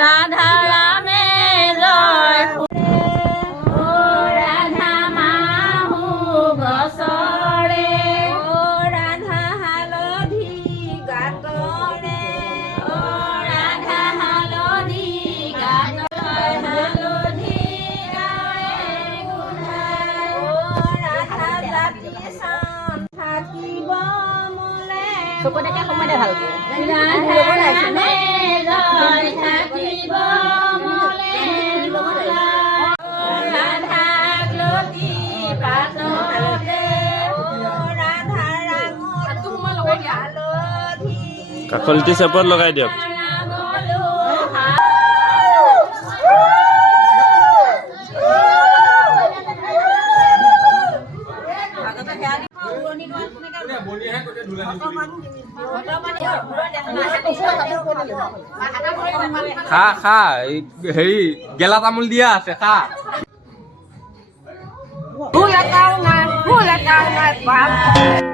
ৰাধা ৰামে জয় ও ৰাধা মাহু গছৰে ও ৰাধা হালধি গাতৰে ও ৰাধা হালধি গাতৰে হালধি গায়ে গোধাই ও ৰাধা জাতি চাম থাকিব মোলে চকুটাকে সময় দে ভালকে ৰাধা জয় থাকিব মোলে ৰাধা গ্লতি পাতলে ৰাধা ৰাঙৰ হালধি কাকলটি চেপত লগাই দিয়ক খা খা হেৰি গেলা তামোল দিয়া আছে খা Hula cao ngài,